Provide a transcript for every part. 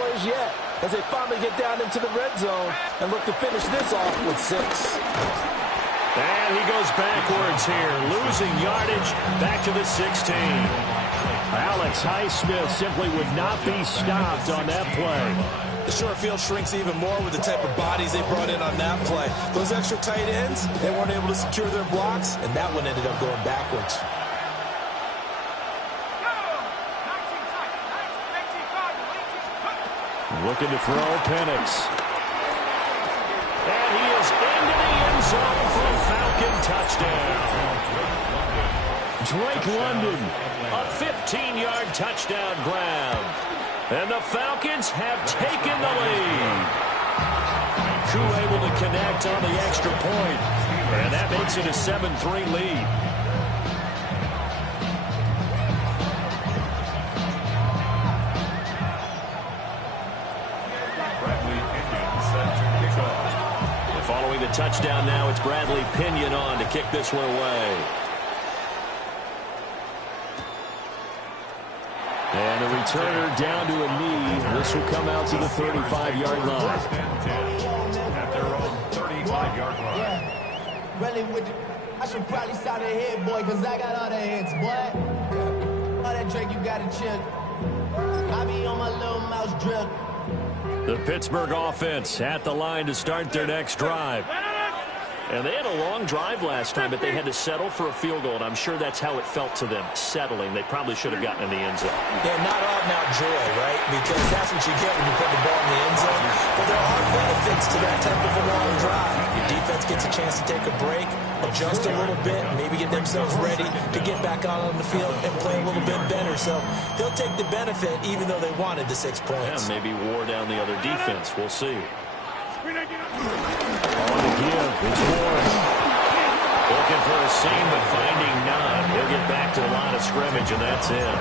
plays yet as they finally get down into the red zone and look to finish this off with 6. And he goes backwards here, losing yardage back to the 16. Alex Highsmith simply would not be stopped on that play. The short field shrinks even more with the type of bodies they brought in on that play. Those extra tight ends, they weren't able to secure their blocks, and that one ended up going backwards. Looking to throw, Penix. And he is into the end zone for a Falcon touchdown. Drake London, a 15-yard touchdown grab. And the Falcons have taken the lead. Koo able to connect on the extra point. And that makes it a 7-3 lead. Following the touchdown now, it's Bradley Pinion on to kick this one away. And the returner down to a knee. This will come out to the 35-yard line. At their own 35-yard line. Yeah, really I should probably start a hit, boy, because I got all the hits, boy. All that Drake, you got to chill. I be on my little mouse drip. The Pittsburgh offense at the line to start their next drive. And they had a long drive last time, but they had to settle for a field goal, and I'm sure that's how it felt to them, settling. They probably should have gotten in the end zone. Yeah, not out-and-out joy, right? Because that's what you get when you put the ball in the end zone. But there are benefits to that type of a long drive. Your defense gets a chance to take a break, adjust a little bit, maybe get themselves ready to get back out on the field and play a little bit better. So they'll take the benefit even though they wanted the 6 points. Yeah, maybe wore down the other defense. We'll see. On the give, it's Warren. Looking for a seam, but finding none. He'll get back to the line of scrimmage, and that's it.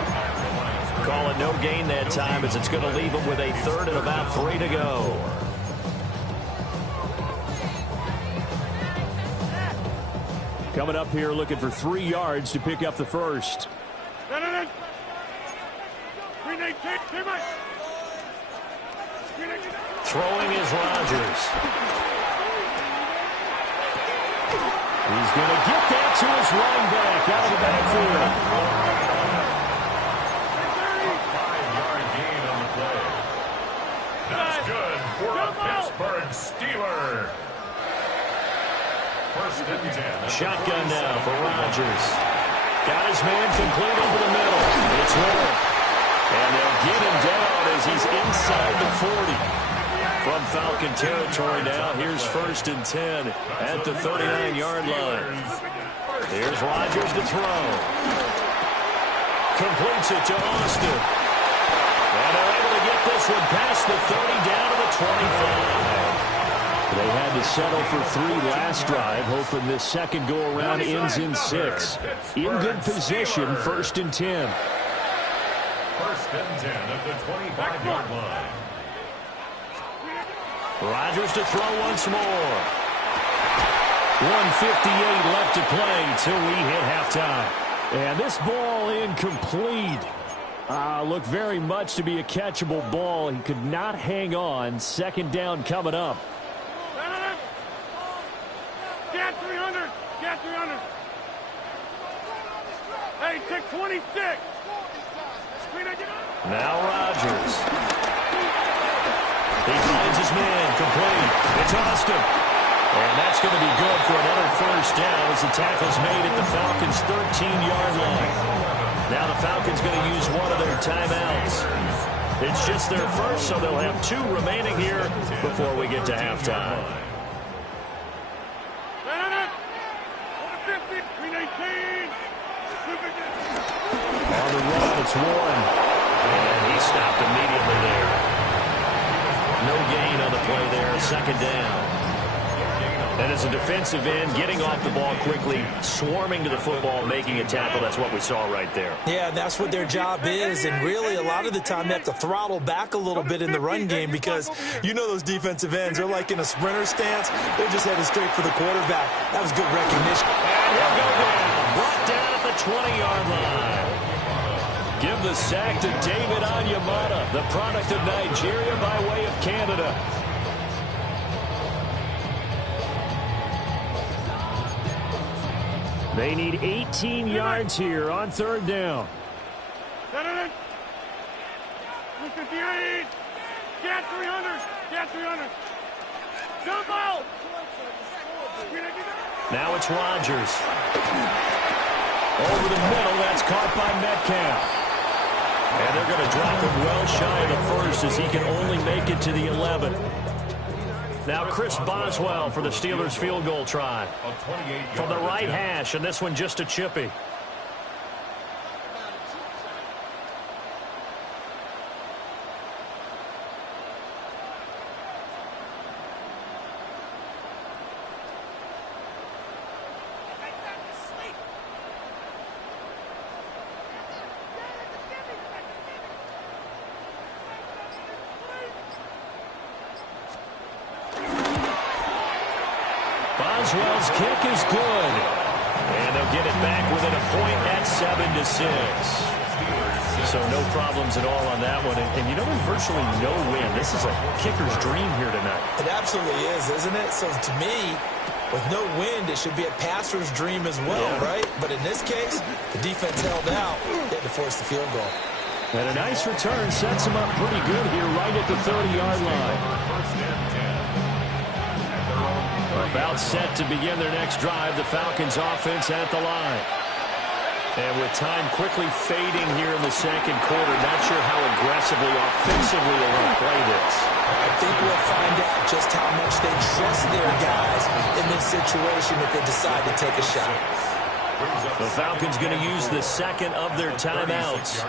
Call it no gain that time as it's going to leave him with a 3rd and about 3 to go. Coming up here looking for 3 yards to pick up the first. Throwing is Rodgers. He's going to get that to his running back out of the backfield. 5-yard gain on the play. That's good for a Pittsburgh Steeler. 1st and 10. Shotgun now for Rodgers. Got his man complete over the middle. It's Warren. And they'll get him down as he's inside the 40. From Falcon territory now, here's 1st and 10 at the 39-yard line. Here's Rodgers to throw. Completes it to Austin. And they're able to get this one past the 30 down to the 25. They had to settle for 3 last drive, hoping this second go-around ends in 6. In good position, 1st and 10. 1st and 10 at the 25-yard line. Rodgers to throw once more. 1:58 left to play till we hit halftime. And this ball incomplete. Looked very much to be a catchable ball. He could not hang on. 2nd down coming up. Get 300. Get 300. Hey, take 26. Now Rodgers. He finds his man complete. It's Austin. And that's going to be good for another 1st down as the tackle's made at the Falcons' 13-yard line. Now the Falcons going to use one of their timeouts. It's just their first, so they'll have 2 remaining here before we get to halftime. On the run, it's Warren. And he stopped immediately there. No gain on the play there, 2nd down. And as a defensive end, getting off the ball quickly, swarming to the football, making a tackle, that's what we saw right there. Yeah, that's what their job is, and really a lot of the time they have to throttle back a little bit in the run game because you know those defensive ends are like in a sprinter stance. They're just headed straight for the quarterback. That was good recognition. And he'll go down, brought down at the 20-yard line. Give the sack to David Onyemata, the product of Nigeria, They need 18 yards here on third down. Mr. 58. Get 300. Get 300. Jump out. Now it's Rodgers. Over the middle, that's caught by Metcalf. And they're going to drop him well shy of the first as he can only make it to the 11. Now Chris Boswell for the Steelers field goal try. From the right hash, and this one just a chippy. Boswell's kick is good. And they'll get it back within a point at 7-6. So no problems at all on that one. And you know, there's virtually no wind. This is a kicker's dream here tonight. It absolutely is, isn't it? So to me, with no wind, it should be a passer's dream as well, right? But in this case, the defense held out. They had to force the field goal. And a nice return sets them up pretty good here right at the 30-yard line. About set to begin their next drive, the Falcons offense at the line. And with time quickly fading here in the second quarter, not sure how aggressively, offensively they want to play this. I think we'll find out just how much they trust their guys in this situation if they decide to take a shot. The Falcons going to use the second of their timeouts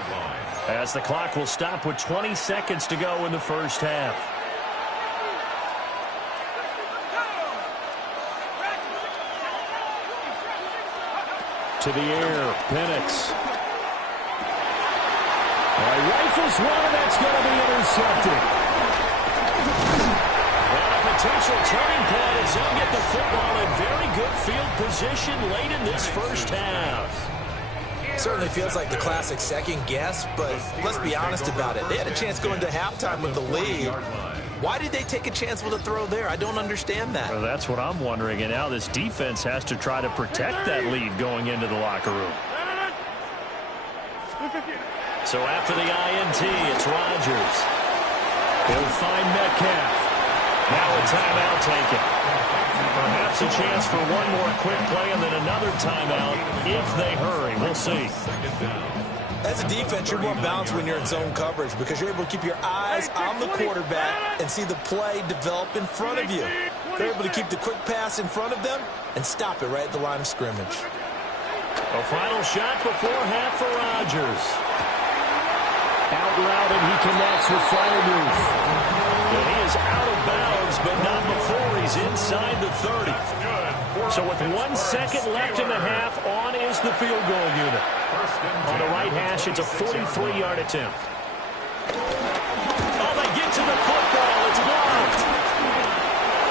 as the clock will stop with 20 seconds to go in the first half. To the air, Penix. Rifles one, and that's going to be intercepted. And a potential turning point as they'll get the football in very good field position late in this first half. Certainly feels like the classic second guess, but let's be honest about it. They had a chance going to halftime with the lead. Why did they take a chance with a throw there? I don't understand that. Well, that's what I'm wondering. And now this defense has to try to protect that lead going into the locker room. So after the INT, it's Rodgers. He'll find Metcalf. Now a timeout taken. Perhaps a chance for one more quick play and then another timeout if they hurry. We'll see. As a defense, you're more balanced when you're in zone coverage because you're able to keep your eyes on the quarterback and see the play develop in front of you. They're able to keep the quick pass in front of them and stop it right at the line of scrimmage. A final shot before half for Rodgers. Out route, and he connects with Freiermuth. And he is out of bounds, but not before he's inside the 30. So with 1 second left in the half, on is the field goal unit. On the right hash, it's a 43-yard attempt. Oh, they get to the football. It's blocked.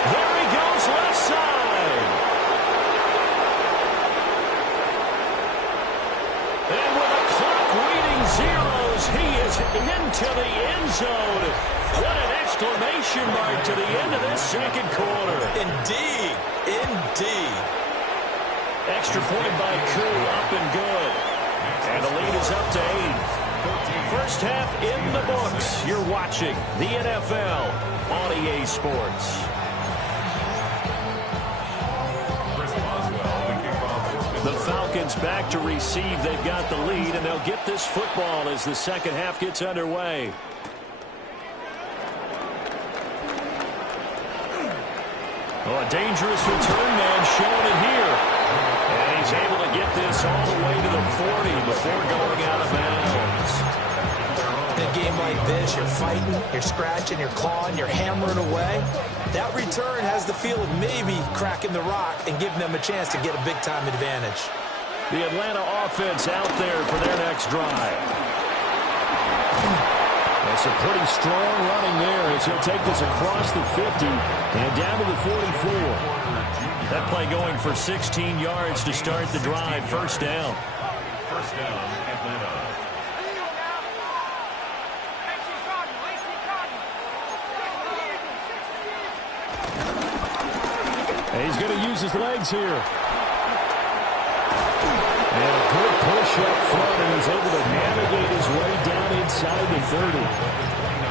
There he goes, left side. And with the clock reading zeros, he is into the end zone. What an exclamation mark to the end of this second quarter. Indeed. Indeed. Extra point by Koo, up and good. And the lead is up to 8. First half in the books. You're watching the NFL on EA Sports. The Falcons back to receive. They've got the lead, and they'll get this football as the second half gets underway. Oh, a dangerous return man showing it here. And he's able to get this all the way to the 40 before going out of bounds. In a game like this, you're fighting, you're scratching, you're clawing, you're hammering away. That return has the feel of maybe cracking the rock and giving them a chance to get a big-time advantage. The Atlanta offense out there for their next drive. That's a pretty strong running there as he'll take this across the 50 and down to the 44. That play going for 16 yards to start the drive. First down. First down, Atlanta. And he's going to use his legs here. And a good push up front, and he's able to navigate his way down inside the 30.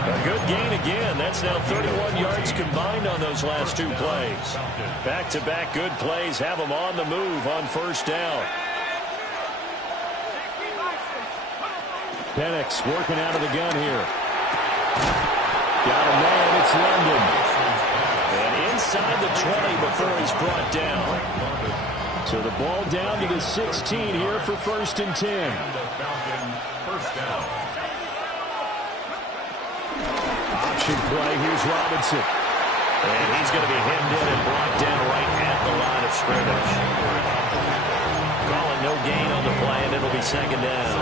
A good gain again. That's now 31 yards combined on those last two plays. Back-to-back good plays have them on the move on first down. Penix working out of the gun here. Got a man, it's London. And inside the 20 before he's brought down. So the ball down to the 16 here for 1st and 10. Option play, here's Robinson. And he's going to be hemmed in and brought down right at the line of scrimmage. Calling no gain on the play, and it'll be 2nd down.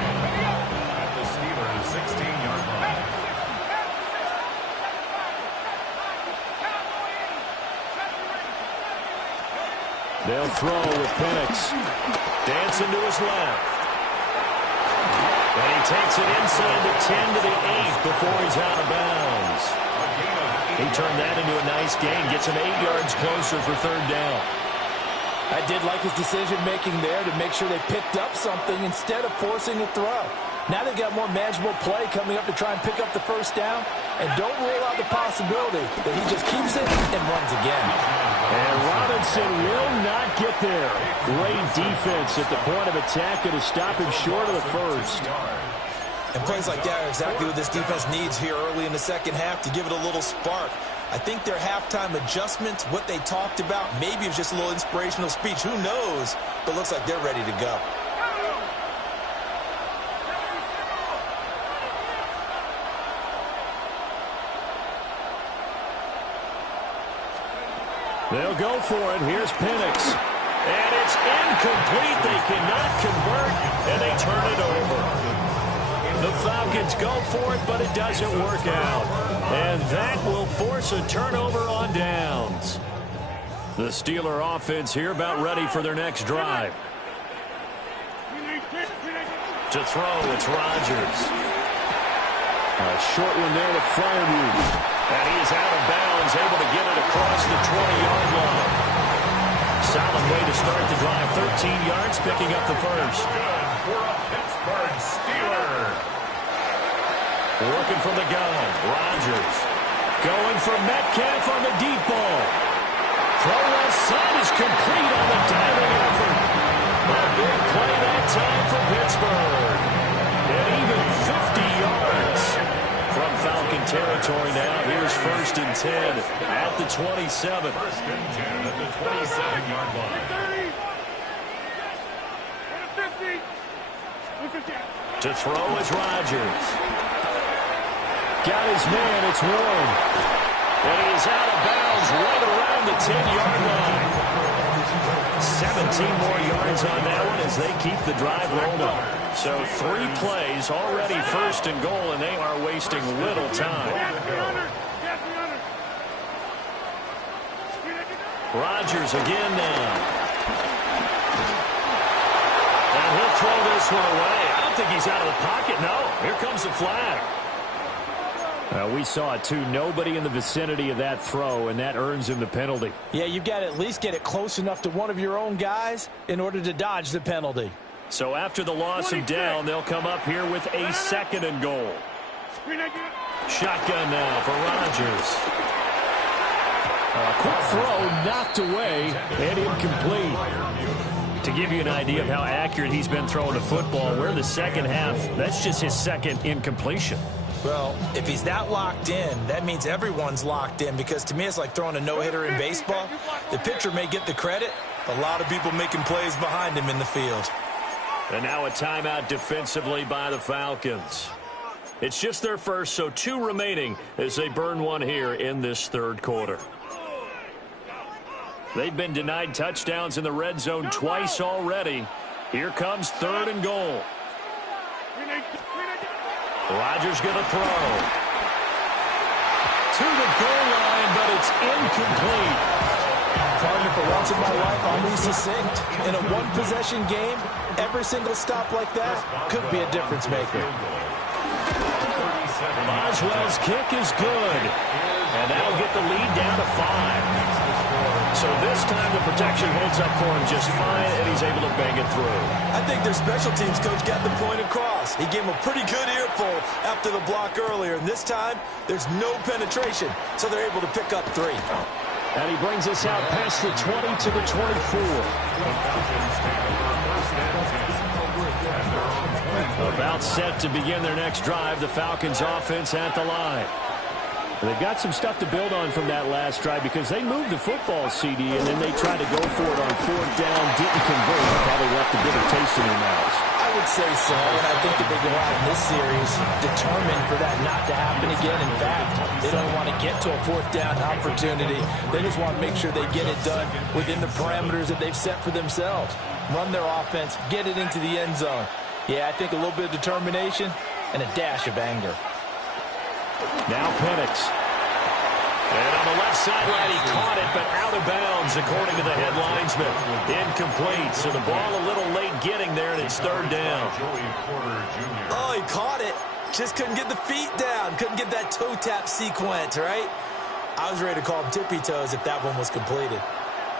At the Steelers' 16-yard line. They'll throw with Penix. Dancing to his left. And he takes it inside the 10 to the 8 before he's out of bounds. He turned that into a nice gain. Gets him 8 yards closer for 3rd down. I did like his decision-making there to make sure they picked up something instead of forcing a throw. Now they've got more manageable play coming up to try and pick up the 1st down. And don't rule out the possibility that he just keeps it and runs again. And Robinson will not get there. Great defense at the point of attack to stop him short of the 1st. And plays like that are exactly what this defense needs here early in the 2nd half to give it a little spark. I think their halftime adjustments, what they talked about, maybe it was just a little inspirational speech. Who knows? But looks like they're ready to go. They'll go for it. Here's Penix. And it's incomplete. They cannot convert, and they turn it over. The Falcons go for it, but it doesn't work out. And that will force a turnover on downs. The Steeler offense here about ready for their next drive. To throw, it's Rodgers. A short one there to Freiermuth. And he is out of bounds, able to get it across the 20-yard line. Solid way to start the drive. 13 yards, picking up the 1st. Good for a Pittsburgh Steeler. Working from the gun, Rodgers. Going for Metcalf on the deep ball. Throw left side is complete on the diving effort. A big play that time for Pittsburgh. And even 50 yards from Falcon territory now. Here's 1st and 10 at the 27. 1st and 10 at the 27-yard line. To throw is Rodgers. Got his man, it's Warren. And he is out of bounds right around the 10-yard line. 17 more yards on that one as they keep the drive rolling. So 3 plays already 1st and goal, and they are wasting little time. Rodgers again now. And he'll throw this one away. I don't think he's out of the pocket. No, here comes the flag. We saw it too. Nobody in the vicinity of that throw, and that earns him the penalty. Yeah, you've got to at least get it close enough to one of your own guys in order to dodge the penalty. So after the loss of down, they'll come up here with a 2nd and goal. Shotgun now for Rodgers. A quick throw knocked away and incomplete. To give you an idea of how accurate he's been throwing the football, we're in the 2nd half. That's just his 2nd incompletion. Well, if he's that locked in, that means everyone's locked in, because to me it's like throwing a no-hitter in baseball. The pitcher may get the credit. A lot of people making plays behind him in the field. And now a timeout defensively by the Falcons. It's just their 1st, so 2 remaining as they burn one here in this 3rd quarter. They've been denied touchdowns in the red zone twice already. Here comes 3rd and goal. Rodgers going to throw. To the goal line, but it's incomplete. Partner, for once in my life, I'll be succinct. In a one-possession game, every single stop like that could be a difference maker. Boswell's kick is good. And that'll get the lead down to 5. So this time the protection holds up for him just fine, and he's able to bang it through. I think their special teams coach got the point across. He gave him a pretty good earful after the block earlier, and this time there's no penetration, so they're able to pick up 3. And he brings us out past the 20 to the 24. About set to begin their next drive, the Falcons offense at the line. They've got some stuff to build on from that last drive because they moved the football, CD, and then they tried to go for it on 4th down, didn't convert, probably left a bitter taste in their mouths. I would say so, and I think that they go out in this series determined for that not to happen again. In fact, they don't want to get to a 4th down opportunity. They just want to make sure they get it done within the parameters that they've set for themselves. Run their offense, get it into the end zone. Yeah, I think a little bit of determination and a dash of anger. Now Penix. And on the left sideline, he caught it, but out of bounds, according to the head linesman. Incomplete, so the ball a little late getting there, and it's 3rd down. Oh, he caught it. Just couldn't get the feet down. Couldn't get that toe tap sequence, right? I was ready to call him tippy toes if that one was completed.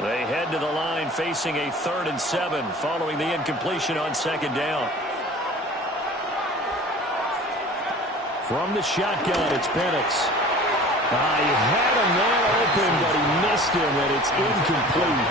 They head to the line facing a 3rd and 7 following the incompletion on 2nd down. From the shotgun, it's Penix. He had a man open, but he missed him, and it's incomplete.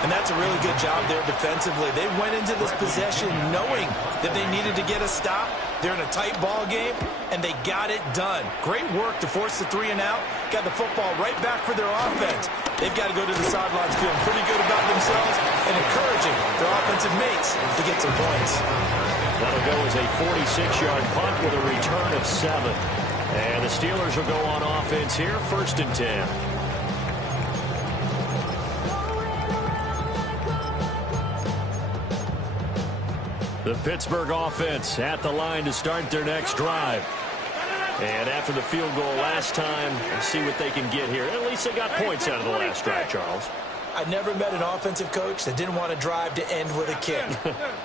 And that's a really good job there defensively. They went into this possession knowing that they needed to get a stop. They're in a tight ball game, and they got it done. Great work to force the 3 and out. Got the football right back for their offense. They've got to go to the sidelines feeling pretty good about themselves and encouraging their offensive mates to get some points. That'll go as a 46-yard punt with a return of 7. And the Steelers will go on offense here, 1st and 10. The Pittsburgh offense at the line to start their next drive. And after the field goal last time, let's see what they can get here. At least they got points out of the last drive, Charles. I never met an offensive coach that didn't want to drive to end with a kick.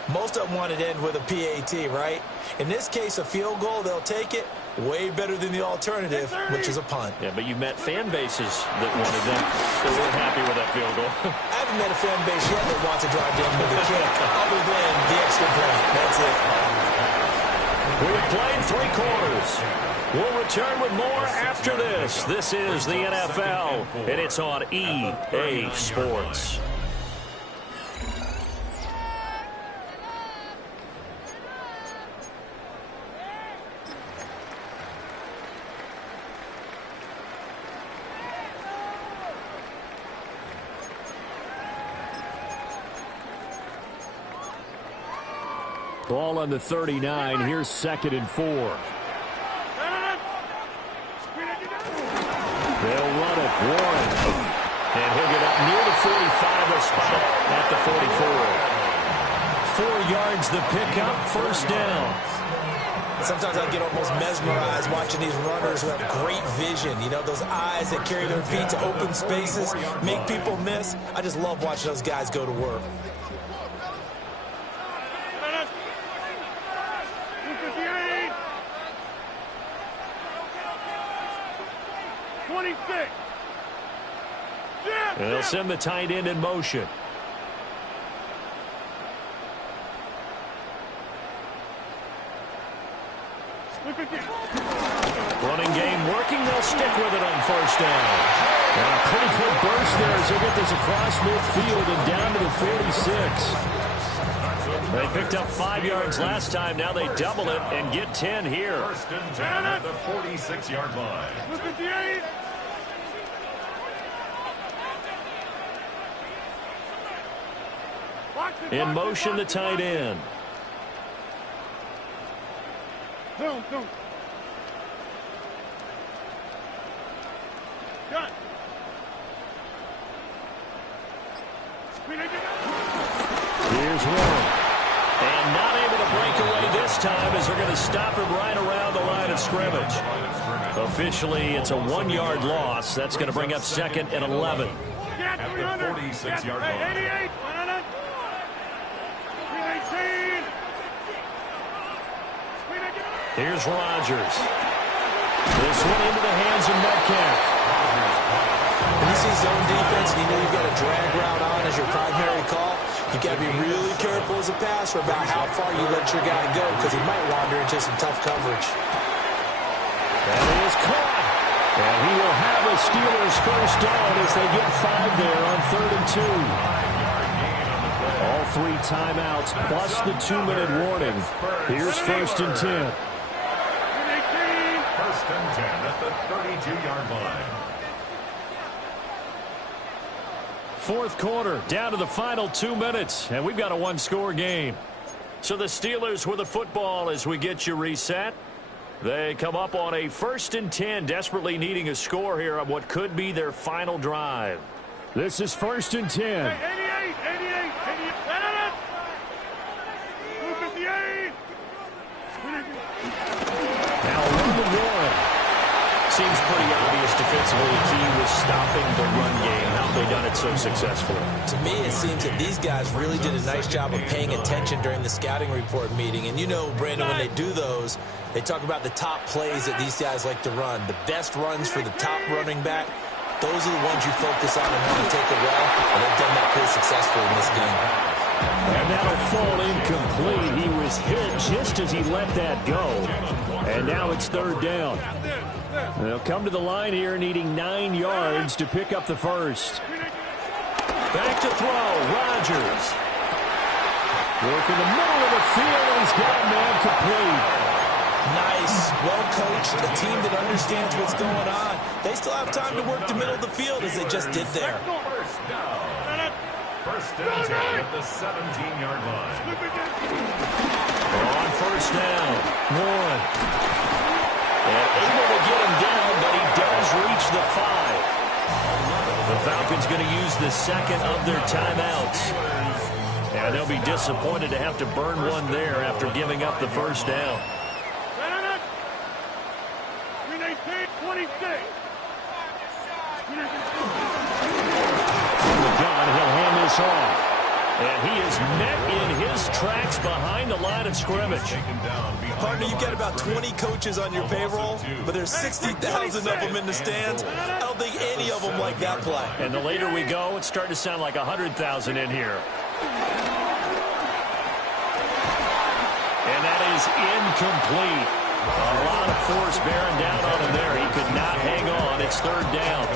Most of them wanted to end with a PAT, right? In this case, a field goal, they'll take it. Way better than the alternative, which is a punt. Yeah, but you met fan bases that wanted that. They weren't happy with that field goal. I haven't met a fan base yet that wants to drive to end with a kick, other than the extra point. That's it. We've played 3 quarters. We'll return with more after this. This is the NFL, and it's on EA Sports. Ball on the 39. Here's 2nd and 4. They'll run it. Warren. And he'll get up near the 45. They'll spot it at the 44. 4 yards the pickup. 1st down. Sometimes I get almost mesmerized watching these runners who have great vision. You know, those eyes that carry their feet to open spaces, make people miss. I just love watching those guys go to work. 26. And they'll send the tight end in motion. Running game working. They'll stick with it on 1st down. And a pretty quick burst there as they get this across midfield and down to the 46. They picked up 5 yards last time. Now they double it and get 10 here. 1st and 10 at the 46-yard line. In motion, the tight end. Zoom. Cut. Here's Warren. And not able to break away this time as they're going to stop him right around the line of scrimmage. Officially, it's a 1-yard loss. That's going to bring up 2nd and 11. At the 46-yard line. 88. Here's Rodgers. This one into the hands of Metcalf. And you see zone defense and you know you've got a drag route on as your primary call, you got to be really careful as a passer about how far you let your guy go because he might wander into some tough coverage. That is caught. And he will have a Steelers first down as they get 5 there on 3rd and 2. All 3 timeouts plus the 2-minute warning. Here's 1st and 10. 1st and 10 at the 32-yard line. 4th quarter, down to the final 2 minutes, and we've got a 1-score game. So the Steelers with the football as we get you reset. They come up on a 1st and 10, desperately needing a score here on what could be their final drive. This is 1st and 10. 88. Now run the Warren. Seems pretty obvious defensively he was stopping the run game. How have they done it so successfully? To me, it seems that these guys really did a nice job of paying attention during the scouting report meeting. And you know, Brandon, when they do those, they talk about the top plays that these guys like to run. The best runs for the top running back, those are the ones you focus on and want to take it well. And they've done that pretty successfully in this game. And that'll fall incomplete. He was hit just as he let that go. And now it's 3rd down. They'll come to the line here needing 9 yards to pick up the first. Back to throw. Rodgers. Work in the middle of the field, and he's got a man complete. Nice, well-coached, a team that understands what's going on. They still have time to work the middle of the field as they just did there. 1st down. 1st and 10 at the 17-yard line. On 1st down. Warren. And able to get him down, but he does reach the 5. The Falcons going to use the second of their timeouts. And they'll be disappointed to have to burn one there after giving up the 1st down. 26. From the gun, he'll hand this off. And he is met in his tracks behind the line of scrimmage. Partner, you've got about 20 coaches on your payroll, but there's 60,000 of them in the stands. I don't think any of them like that play. And the later we go, it's starting to sound like 100,000 in here. And that is incomplete. A lot of force bearing down on him there. He could not hang on. It's 3rd down.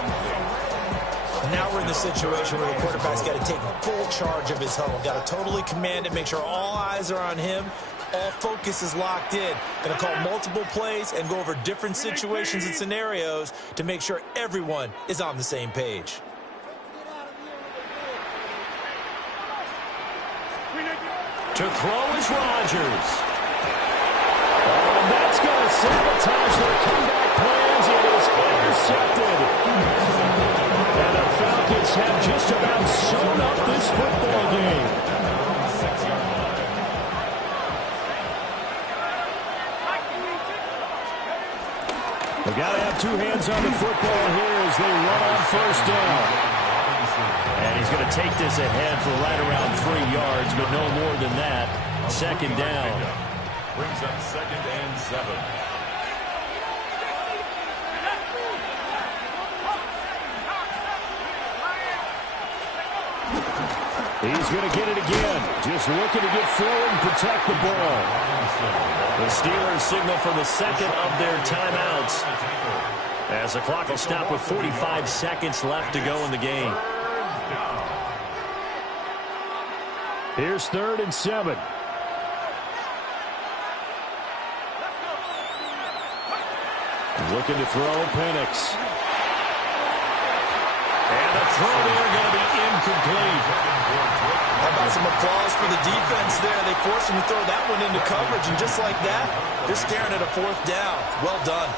Now we're in the situation where the quarterback's got to take full charge of his huddle. Got to totally command it, make sure all eyes are on him. All focus is locked in. Going to call multiple plays and go over different situations and scenarios to make sure everyone is on the same page. To throw is Rodgers. And that's going to sabotage their comeback plans. It is intercepted. And the Falcons have just about sewn up this football game. They've got to have 2 hands on the football here as they run on 1st down. And he's going to take this ahead for right around 3 yards, but no more than that. 2nd down. Brings up 2nd and 7. He's going to get it again. Just looking to get forward and protect the ball. The Steelers signal for the second of their timeouts, as the clock will stop with 45 seconds left to go in the game. Here's 3rd and 7. Looking to throw, Penix. And the throw there going to be incomplete. How about some applause for the defense there? They forced him to throw that one into coverage, and just like that, they're staring at a 4th down. Well done.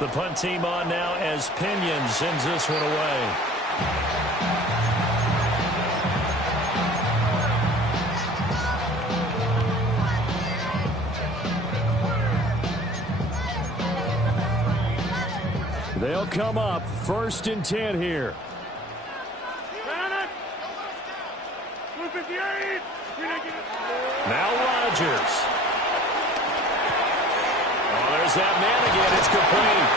The punt team on now as Pinion sends this one away. They'll come up 1st and 10 here. Now Rodgers. Oh, there's that man again. It's complete.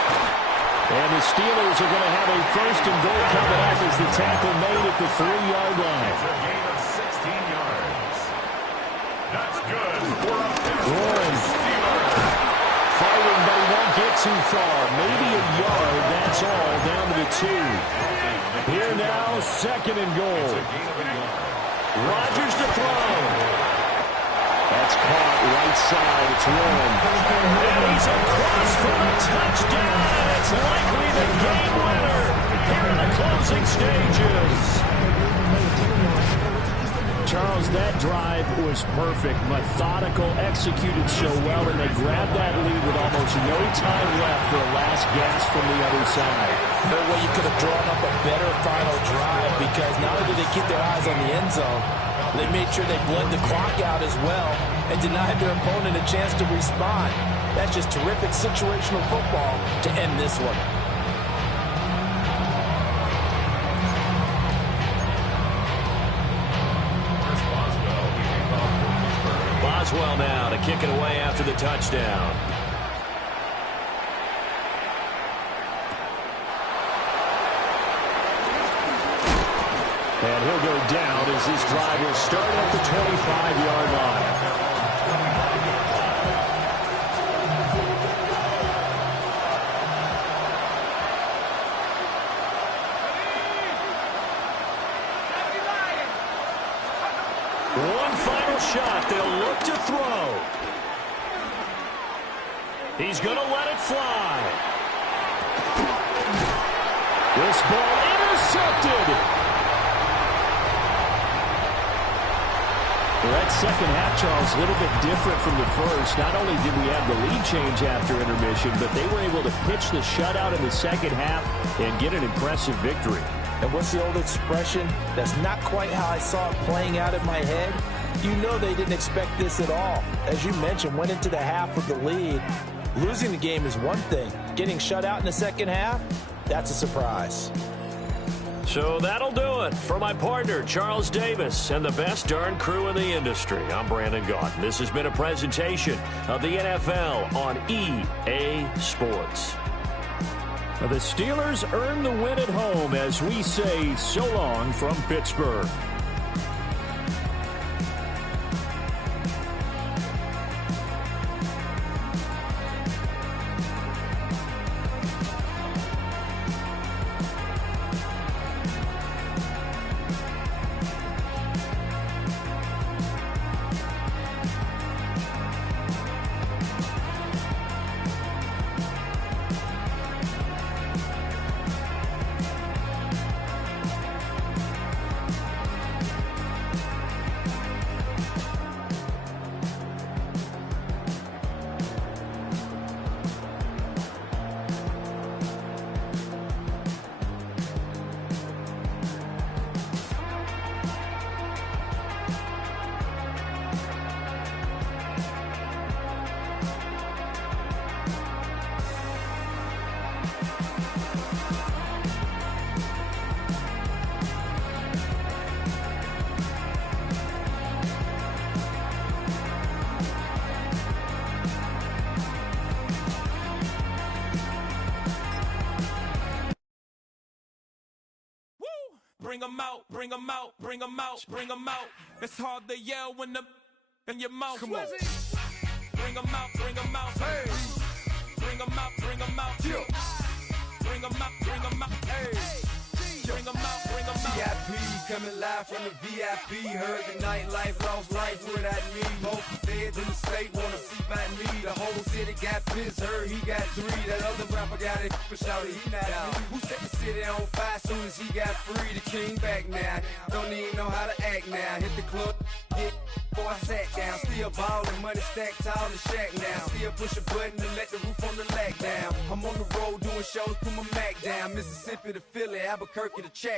And the Steelers are going to have a first and goal coming up as the tackle made at the 3-yard line. It's a gain of 16 yards. That's good for a Warren Steelers. fighting, but he won't get too far. Maybe a yard, that's all, down to the 2. Here now, second and goal. Rodgers to throw. That's caught right side. It's Warren. And he's across for a touchdown. It's likely the game winner here in the closing stages. Charles, that drive was perfect. Methodical, executed so well, and they grabbed that lead with almost no time left for a last gasp from the other side. No way you could have drawn up a better final drive, because not only did they keep their eyes on the end zone, they made sure they bled the clock out as well and denied their opponent a chance to respond. That's just terrific situational football to end this one. Boswell now to kick it away after the touchdown. And he'll go down as this drive will start at the 25-yard line. One final shot. They'll look to throw. He's going to let it fly. This ball intercepted. Well, that second half, Charles, a little bit different from the first. Not only did we have the lead change after intermission, but they were able to pitch the shutout in the second half and get an impressive victory. And what's the old expression? That's not quite how I saw it playing out in my head. You know they didn't expect this at all. As you mentioned, went into the half with the lead. Losing the game is one thing. Getting shut out in the second half, that's a surprise. So that'll do it for my partner, Charles Davis, and the best darn crew in the industry. I'm Brandon Gaudin. This has been a presentation of the NFL on EA Sports. The Steelers earn the win at home as we say so long from Pittsburgh. Bring 'em out, bring 'em out, bring 'em out, bring 'em out. It's hard to yell when the in your mouth. Come on. Bring 'em out, bring 'em out. Hey. Bring 'em out, bring 'em out. Yeah. Bring 'em out, bring 'em out. Hey. Bring 'em out, bring 'em out. VIP coming live from the VIP. Heard the nightlife, lost life without me. Both feds in the state wanna see by me. The whole city got pissed, heard he got 3. That other rapper got it, but shouted he not out. Who set the city on fire soon as he got free? The king back now, don't even know how to act now. Hit the club, hit, before I sat down. Still ballin', money stacked tall in shack now. Still push a button to let the roof on the lag down. I'm on the road doing shows, put my Mac down. Mississippi to Philly, Albuquerque to Chat.